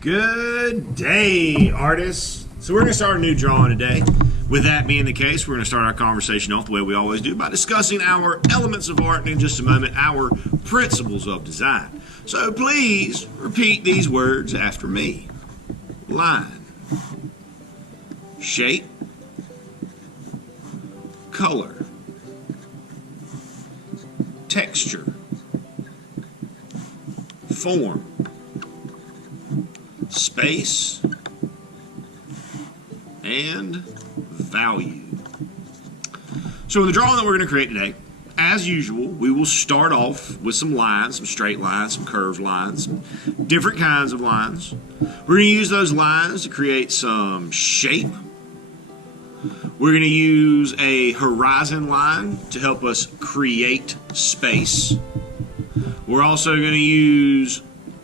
Good day, artists. So we're going to start a new drawing today. With that being the case, we're going to start our conversation off the way we always do by discussing our elements of art and in just a moment, our principles of design. So please repeat these words after me. Line, shape, color, texture, form, space, and value. So in the drawing that we're going to create today, as usual, we will start off with some lines, some straight lines, some curved lines, some different kinds of lines. We're going to use those lines to create some shape. We're going to use a horizon line to help us create space. We're also going to use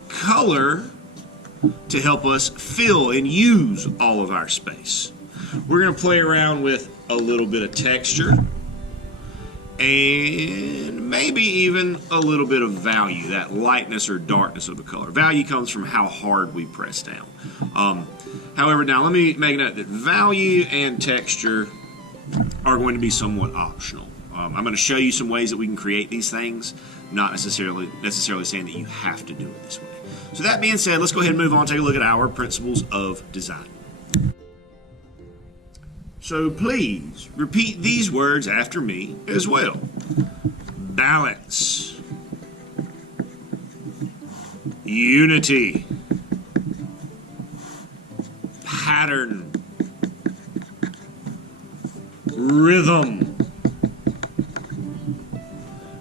color to help us fill and use all of our space. We're going to play around with a little bit of texture and maybe even a little bit of value, that lightness or darkness of the color. Value comes from how hard we press down. However, now let me make a note that value and texture are going to be somewhat optional. I'm going to show you some ways that we can create these things, not necessarily saying that you have to do it this way. So that being said, let's go ahead and move on and take a look at our principles of design. So please repeat these words after me as well. Balance, unity, pattern, rhythm,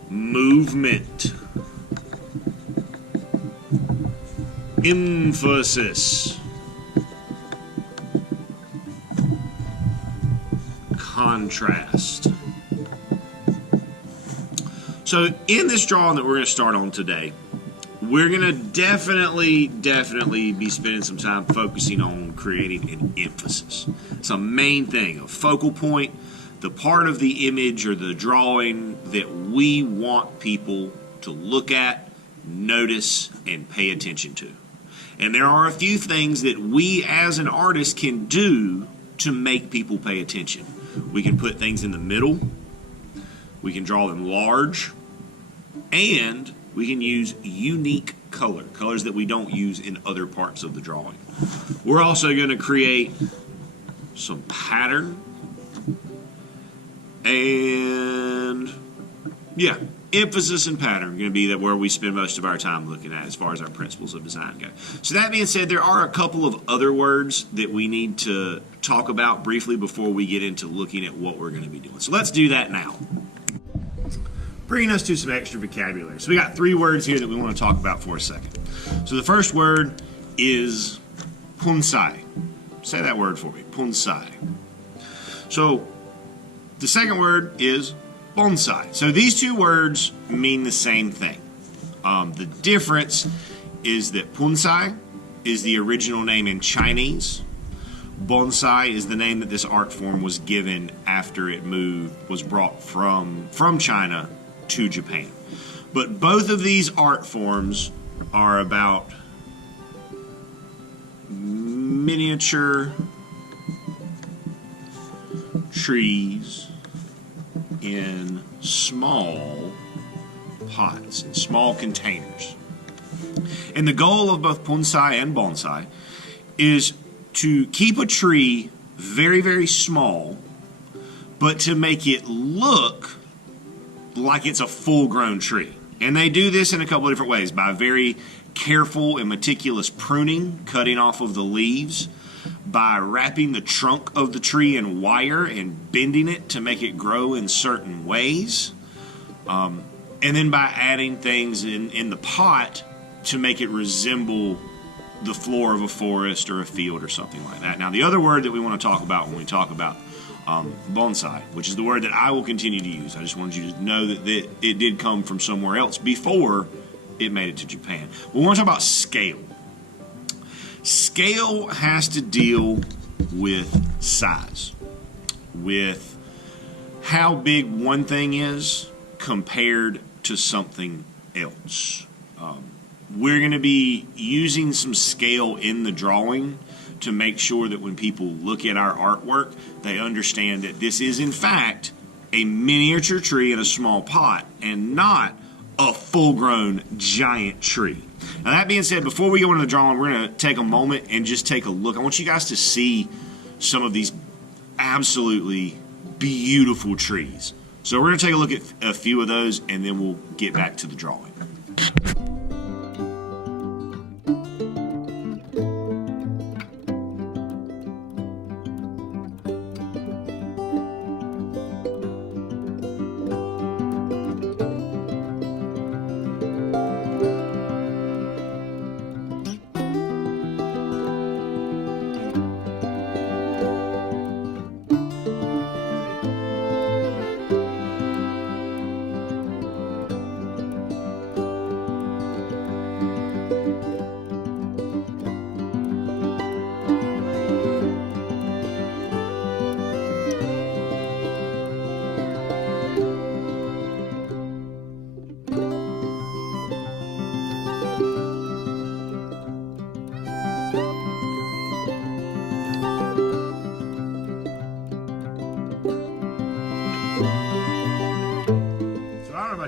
movement, emphasis, contrast. So in this drawing that we're going to start on today, we're going to definitely be spending some time focusing on creating an emphasis. It's a main thing, a focal point, the part of the image or the drawing that we want people to look at, notice, and pay attention to. And there are a few things that we as an artist can do to make people pay attention. We can put things in the middle, we can draw them large, and we can use unique colors that we don't use in other parts of the drawing. We're also going to create some pattern and emphasis and pattern are going to be where we spend most of our time looking at as far as our principles of design go. So that being said, there are a couple of other words that we need to talk about briefly before we get into looking at what we're going to be doing. So let's do that now. Bringing us to some extra vocabulary. So we got 3 words here that we want to talk about for a second. So the first word is bonsai. Say that word for me, bonsai. So the second word is bonsai. So these 2 words mean the same thing. The difference is that bonsai is the original name in Chinese. Bonsai is the name that this art form was given after it was brought from China to Japan. But both of these art forms are about miniature trees in small pots, in small containers. And the goal of both bonsai and bonsai is to keep a tree very, very small, but to make it look like it's a full-grown tree. And they do this in a couple of different ways, by very careful and meticulous pruning, cutting off of the leaves, by wrapping the trunk of the tree in wire and bending it to make it grow in certain ways, and then by adding things in the pot to make it resemble the floor of a forest or a field or something like that. Now, the other word that we want to talk about when we talk about bonsai, which is the word that I will continue to use. I just wanted you to know that it did come from somewhere else before it made it to Japan. We want to talk about scale. Scale has to deal with size, with how big one thing is compared to something else. we're going to be using some scale in the drawing to make sure that when people look at our artwork, they understand that this is in fact a miniature tree in a small pot and not a full-grown giant tree. Now that being said, before we go into the drawing, we're going to take a moment and just take a look. I want you guys to see some of these absolutely beautiful trees. So we're going to take a look at a few of those and then we'll get back to the drawing.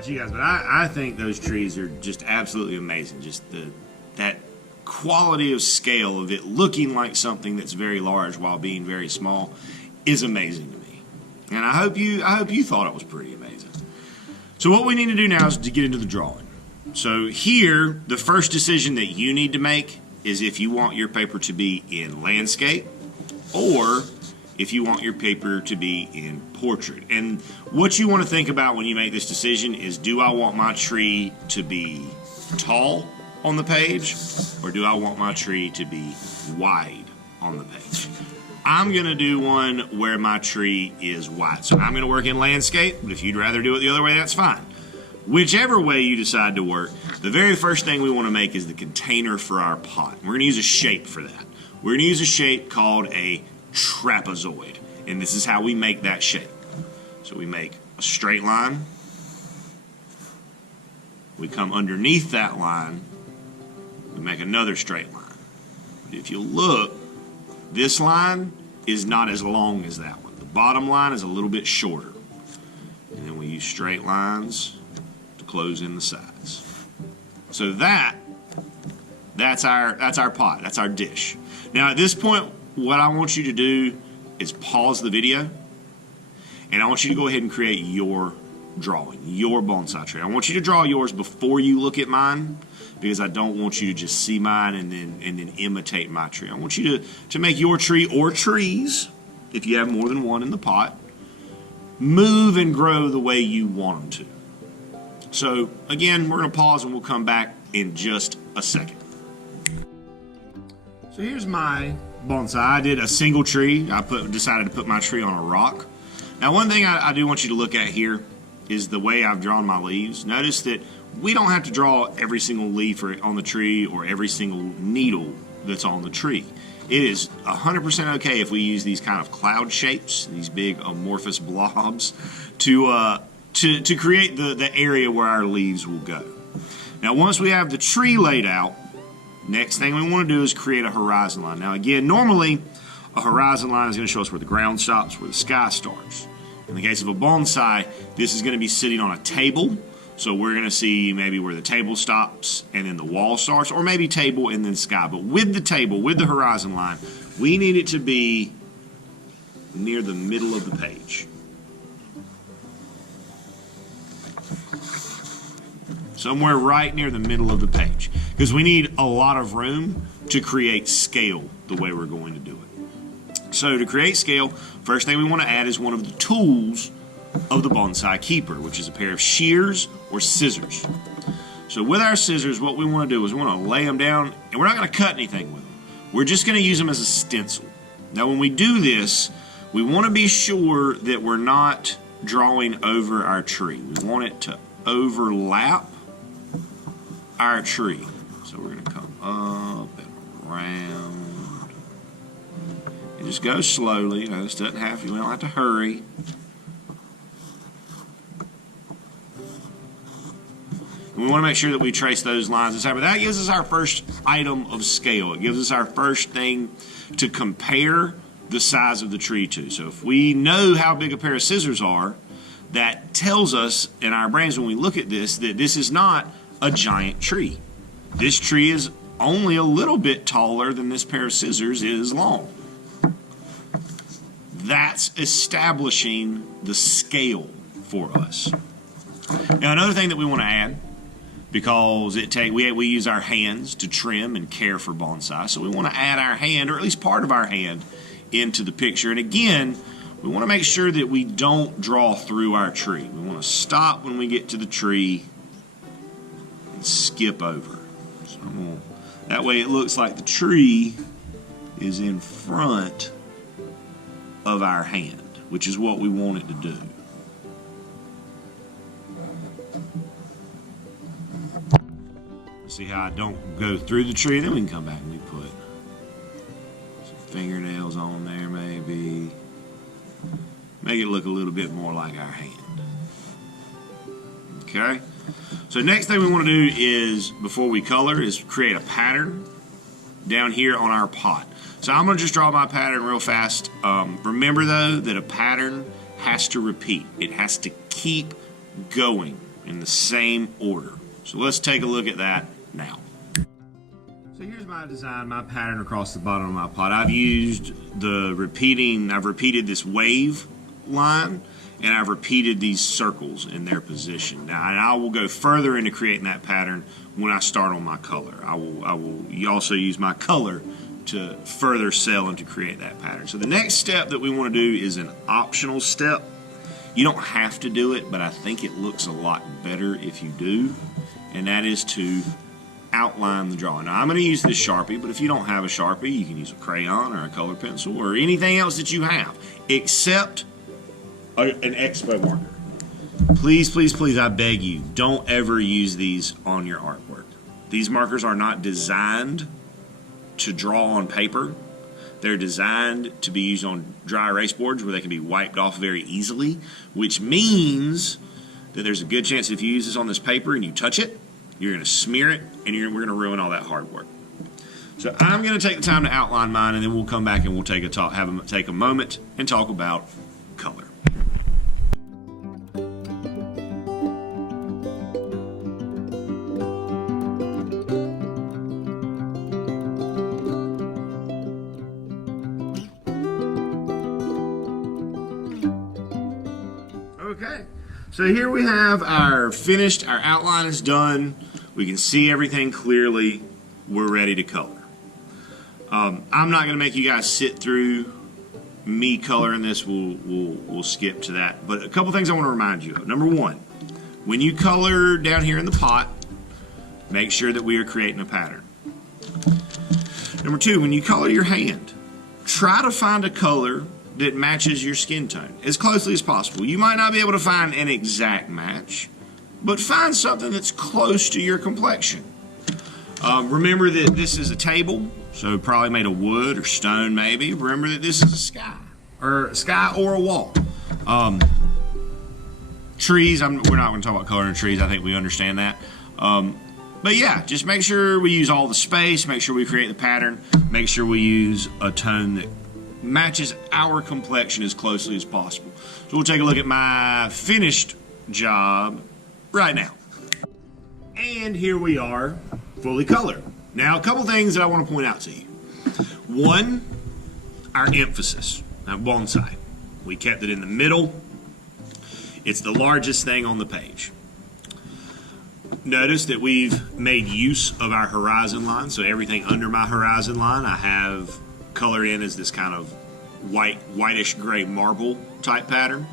You guys, but I think those trees are just absolutely amazing. Just that quality of scale of it looking like something that's very large while being very small is amazing to me. And I hope you thought it was pretty amazing. So what we need to do now is to get into the drawing. So here, the first decision that you need to make is if you want your paper to be in landscape or if you want your paper to be in portrait. And what you want to think about when you make this decision is, do I want my tree to be tall on the page, or do I want my tree to be wide on the page? I'm going to do one where my tree is wide. So I'm going to work in landscape, but if you'd rather do it the other way, that's fine. Whichever way you decide to work, the very first thing we want to make is the container for our pot. We're going to use a shape for that. We're going to use a shape called a trapezoid, and this is how we make that shape. So we make a straight line, we come underneath that line, we make another straight line. If you look, this line is not as long as that one. The bottom line is a little bit shorter, and then we use straight lines to close in the sides. So that's our pot, that's our dish. Now at this point, what I want you to do is pause the video, and I want you to go ahead and create your drawing, your bonsai tree. I want you to draw yours before you look at mine, because I don't want you to just see mine and then imitate my tree. I want you to make your tree, or trees, if you have more than one in the pot, move and grow the way you want them to. So again, we're going to pause and we'll come back in just a second. So here's my bonsai. I did a single tree. I decided to put my tree on a rock. Now one thing I do want you to look at here is the way I've drawn my leaves. Notice that we don't have to draw every single leaf on the tree or every single needle that's on the tree. It is 100% okay if we use these kind of cloud shapes, these big amorphous blobs, to create the area where our leaves will go. Now once we have the tree laid out, next thing we want to do is create a horizon line. Now again, normally a horizon line is going to show us where the ground stops, where the sky starts. In the case of a bonsai, this is going to be sitting on a table. So we're going to see maybe where the table stops and then the wall starts, or maybe table and then sky. But with the table, with the horizon line, we need it to be near the middle of the page. Somewhere right near the middle of the page, because we need a lot of room to create scale the way we're going to do it. So to create scale, first thing we want to add is one of the tools of the bonsai keeper, which is a pair of shears or scissors. So with our scissors, what we want to do is we want to lay them down, and we're not going to cut anything with them. We're just going to use them as a stencil. Now when we do this, we want to be sure that we're not drawing over our tree. We want it to overlap our tree. So we're going to come up and around and just go slowly. You know, this doesn't have to, we don't have to hurry. We want to make sure that we trace those lines the same. But that gives us our first item of scale. It gives us our first thing to compare the size of the tree to. So if we know how big a pair of scissors are, that tells us in our brains when we look at this that this is not a giant tree. This tree is only a little bit taller than this pair of scissors is long. That's establishing the scale for us. Now another thing that we want to add, because we use our hands to trim and care for bonsai, so we want to add our hand, or at least part of our hand, into the picture. And again, we want to make sure that we don't draw through our tree. We want to stop when we get to the tree and skip over. So that way it looks like the tree is in front of our hand, which is what we want it to do. See how I don't go through the tree? Then we can come back and we put some fingernails on there maybe. Make it look a little bit more like our hand. Okay? So next thing we want to do is, before we color, is create a pattern down here on our pot. So I'm going to just draw my pattern real fast. Remember though that a pattern has to repeat. It has to keep going in the same order. So let's take a look at that now. So here's my design, my pattern across the bottom of my pot. I've repeated this wave line, and I've repeated these circles in their position. Now, and I will go further into creating that pattern when I start on my color. I will also use my color to further sell and to create that pattern. So the next step that we want to do is an optional step. You don't have to do it, but I think it looks a lot better if you do, and that is to outline the drawing. Now, I'm going to use this Sharpie, but if you don't have a Sharpie, you can use a crayon or a color pencil or anything else that you have, except an Expo marker. Please, please, please, I beg you, don't ever use these on your artwork. These markers are not designed to draw on paper. They're designed to be used on dry erase boards where they can be wiped off very easily, which means that there's a good chance if you use this on this paper and you touch it, you're going to smear it, and we're going to ruin all that hard work. So I'm going to take the time to outline mine, and then we'll come back and we'll take a moment and talk about color. Okay, so here we have our outline is done. We can see everything clearly. We're ready to color. I'm not going to make you guys sit through me coloring this. We'll skip to that. But a couple things I want to remind you of. Number one, when you color down here in the pot, make sure that we are creating a pattern. Number two, when you color your hand, try to find a color that matches your skin tone as closely as possible. You might not be able to find an exact match, but find something that's close to your complexion. Remember that this is a table, so probably made of wood or stone maybe. Remember that this is a sky or a wall. Trees, we're not going to talk about coloring trees. I think we understand that. But yeah, just make sure we use all the space, make sure we create the pattern, make sure we use a tone that matches our complexion as closely as possible. So we'll take a look at my finished job right now. And here we are, fully colored. Now, a couple things that I want to point out to you. One, our emphasis. Now, bonsai. We kept it in the middle. It's the largest thing on the page. Notice that we've made use of our horizon line. So everything under my horizon line, I have color in as this kind of whitish gray marble type pattern.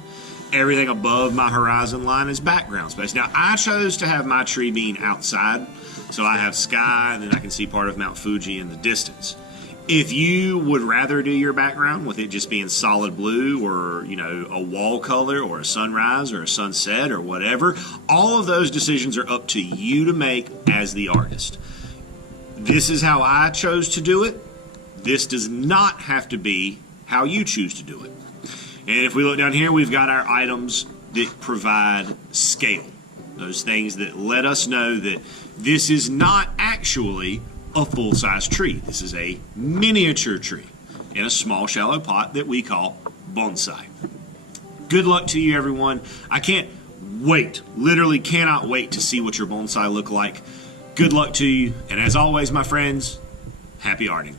Everything above my horizon line is background space. Now, I chose to have my tree being outside, so I have sky, and then I can see part of Mount Fuji in the distance. If you would rather do your background with it just being solid blue, or a wall color, or a sunrise, or a sunset, or whatever, all of those decisions are up to you to make as the artist. This is how I chose to do it. This does not have to be how you choose to do it. And if we look down here, we've got our items that provide scale. those things that let us know that this is not actually a full-size tree. This is a miniature tree in a small, shallow pot that we call bonsai. Good luck to you, everyone. I can't wait, literally cannot wait to see what your bonsai look like. Good luck to you, and as always, my friends, happy arting.